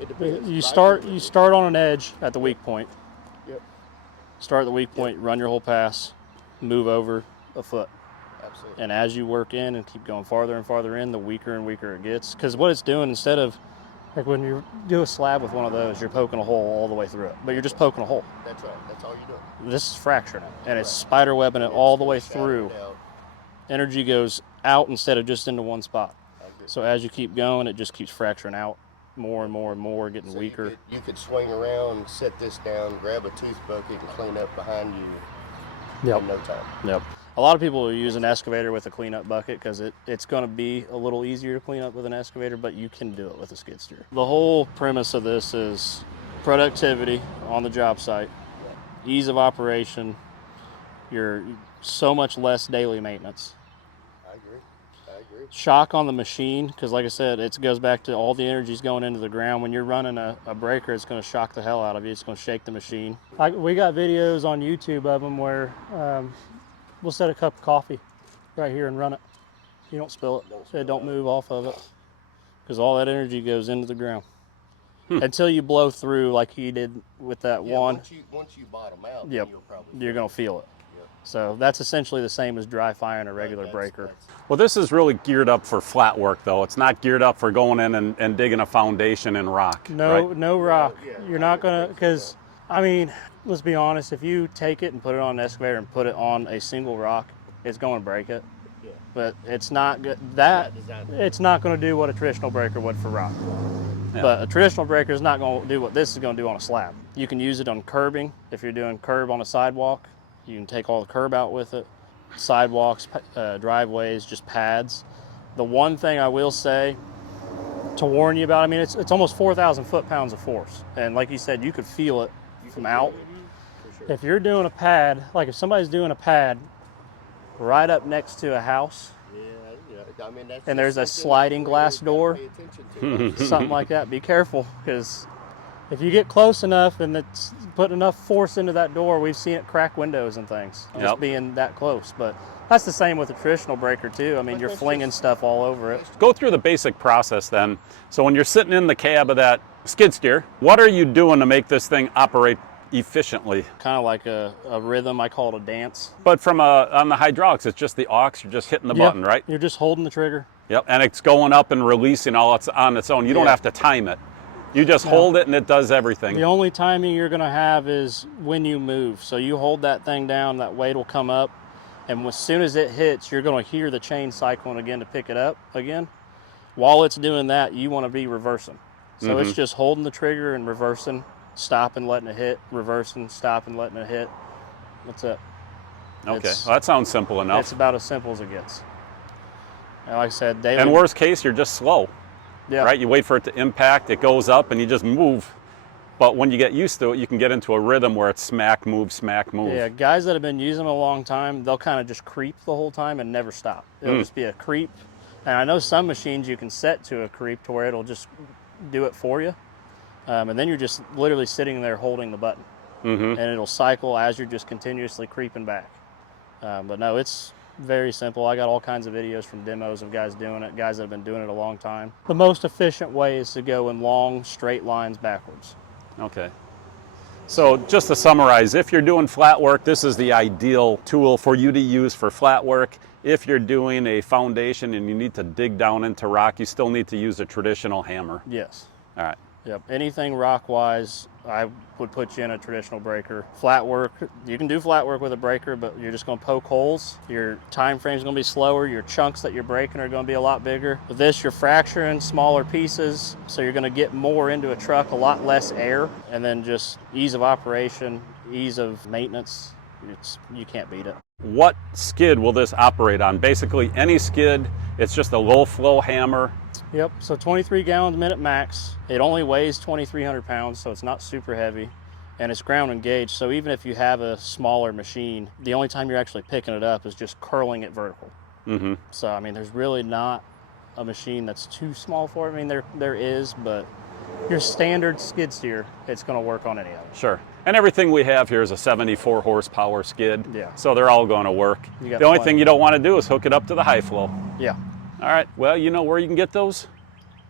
It depends. You start on an edge at the weak point. Yep. Start at the weak point, run your whole pass, move over a foot. Absolutely. And as you work in and keep going farther and farther in, the weaker and weaker it gets. Because what it's doing, instead of, like when you do a slab with one of those, you're poking a hole all the way through it. But you're just poking a hole. That's right. That's all you're doing. This is fracturing it. And it's spider webbing it all the way through. Energy goes out instead of just into one spot. So as you keep going, it just keeps fracturing out more and more and more, getting weaker. You could swing around, set this down, grab a tooth bucket, and clean up behind you in no time. Yep. A lot of people will use an excavator with a cleanup bucket because it's going to be a little easier to clean up with an excavator, but you can do it with a skid steer. The whole premise of this is productivity on the job site, ease of operation, you're so much less daily maintenance. I agree. Shock on the machine, because like I said, it goes back to all the energy's going into the ground. When you're running a breaker, it's going to shock the hell out of you. It's going to shake the machine. We got videos on YouTube of them where we'll set a cup of coffee right here and run it. You don't spill it. Don't move off of it, because all that energy goes into the ground until you blow through like he did with that one. Once you bottom out, yep, you're going to feel it. So that's essentially the same as dry firing a regular breaker. Well, this is really geared up for flat work, though. It's not geared up for going in and digging a foundation in rock. No, right? no rock. You're not gonna, because I mean, let's be honest. If you take it and put it on an excavator and put it on a single rock, it's going to break it. Yeah. But it's not good. It's not going to do what a traditional breaker would for rock. Yeah. But a traditional breaker is not going to do what this is going to do on a slab. You can use it on curbing. If you're doing curb on a sidewalk, you can take all the curb out with it. Sidewalks, driveways, just pads. The one thing I will say to warn you about, I mean, it's almost 4,000 foot-pounds of force. And like you said, you could feel it from out. Sure. If you're doing a pad, like if somebody's doing a pad right up next to a house, I mean, and there's a sliding glass door, something like that, be careful, because if you get close enough and it's put enough force into that door, we've seen it crack windows and things, just being that close. But that's the same with a traditional breaker too. I mean, you're flinging stuff all over it. Go through the basic process then. So when you're sitting in the cab of that skid steer, what are you doing to make this thing operate efficiently? Kind of like a rhythm, I call it a dance. But from on the hydraulics, it's just the aux, you're just hitting the button, right? You're just holding the trigger. Yep, and it's going up and releasing all on its own. You don't have to time it. You just hold it and it does everything. The only timing you're going to have is when you move. So you hold that thing down, that weight will come up, and as soon as it hits, you're going to hear the chain cycling again to pick it up again. While it's doing that, you want to be reversing. So it's just holding the trigger and reversing, stopping, letting it hit, reversing, stopping, letting it hit. That's it. Okay, well, that sounds simple enough. It's about as simple as it gets. And like I said, daily. And worst case, you're just slow. Yeah. Right? You wait for it to impact, it goes up, and you just move. But when you get used to it, you can get into a rhythm where it's smack, move, smack, move. Yeah, guys that have been using them a long time, they'll kind of just creep the whole time and never stop. It'll just be a creep. And I know some machines you can set to a creep to where it'll just do it for you. And then you're just literally sitting there holding the button. And it'll cycle as you're just continuously creeping back. But no, it's very simple. I got all kinds of videos from demos of guys doing it, guys that have been doing it a long time. The most efficient way is to go in long, straight lines backwards. Okay. So just to summarize, if you're doing flat work, this is the ideal tool for you to use for flat work. If you're doing a foundation and you need to dig down into rock, you still need to use a traditional hammer. Yes. All right. Yep. Anything rock-wise, I would put you in a traditional breaker. Flat work, you can do flat work with a breaker, but you're just going to poke holes. Your time frame is going to be slower. Your chunks that you're breaking are going to be a lot bigger. With this, you're fracturing smaller pieces, so you're going to get more into a truck, a lot less air, and then just ease of operation, ease of maintenance. You can't beat it. What skid will this operate on? Basically any skid. It's just a low flow hammer. Yep, so 23 gallons a minute max. It only weighs 2,300 pounds, so it's not super heavy. And it's ground engaged, so even if you have a smaller machine, the only time you're actually picking it up is just curling it vertical. So, I mean, there's really not a machine that's too small for it. I mean, there is, but your standard skid steer, it's going to work on any of it. Sure. And everything we have here is a 74 horsepower skid. Yeah. So they're all going to work. The only thing you don't want to do is hook it up to the high flow. Yeah. All right. Well, you know where you can get those?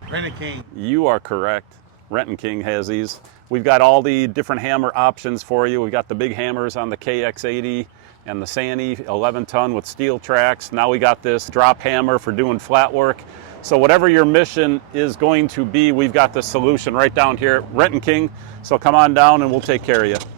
Renegade. You are correct. Renton King has these. We've got all the different hammer options for you. We've got the big hammers on the KX80 and the Sani 11-ton with steel tracks. Now we got this drop hammer for doing flat work. So whatever your mission is going to be, we've got the solution right down here at Renton King. So come on down and we'll take care of you.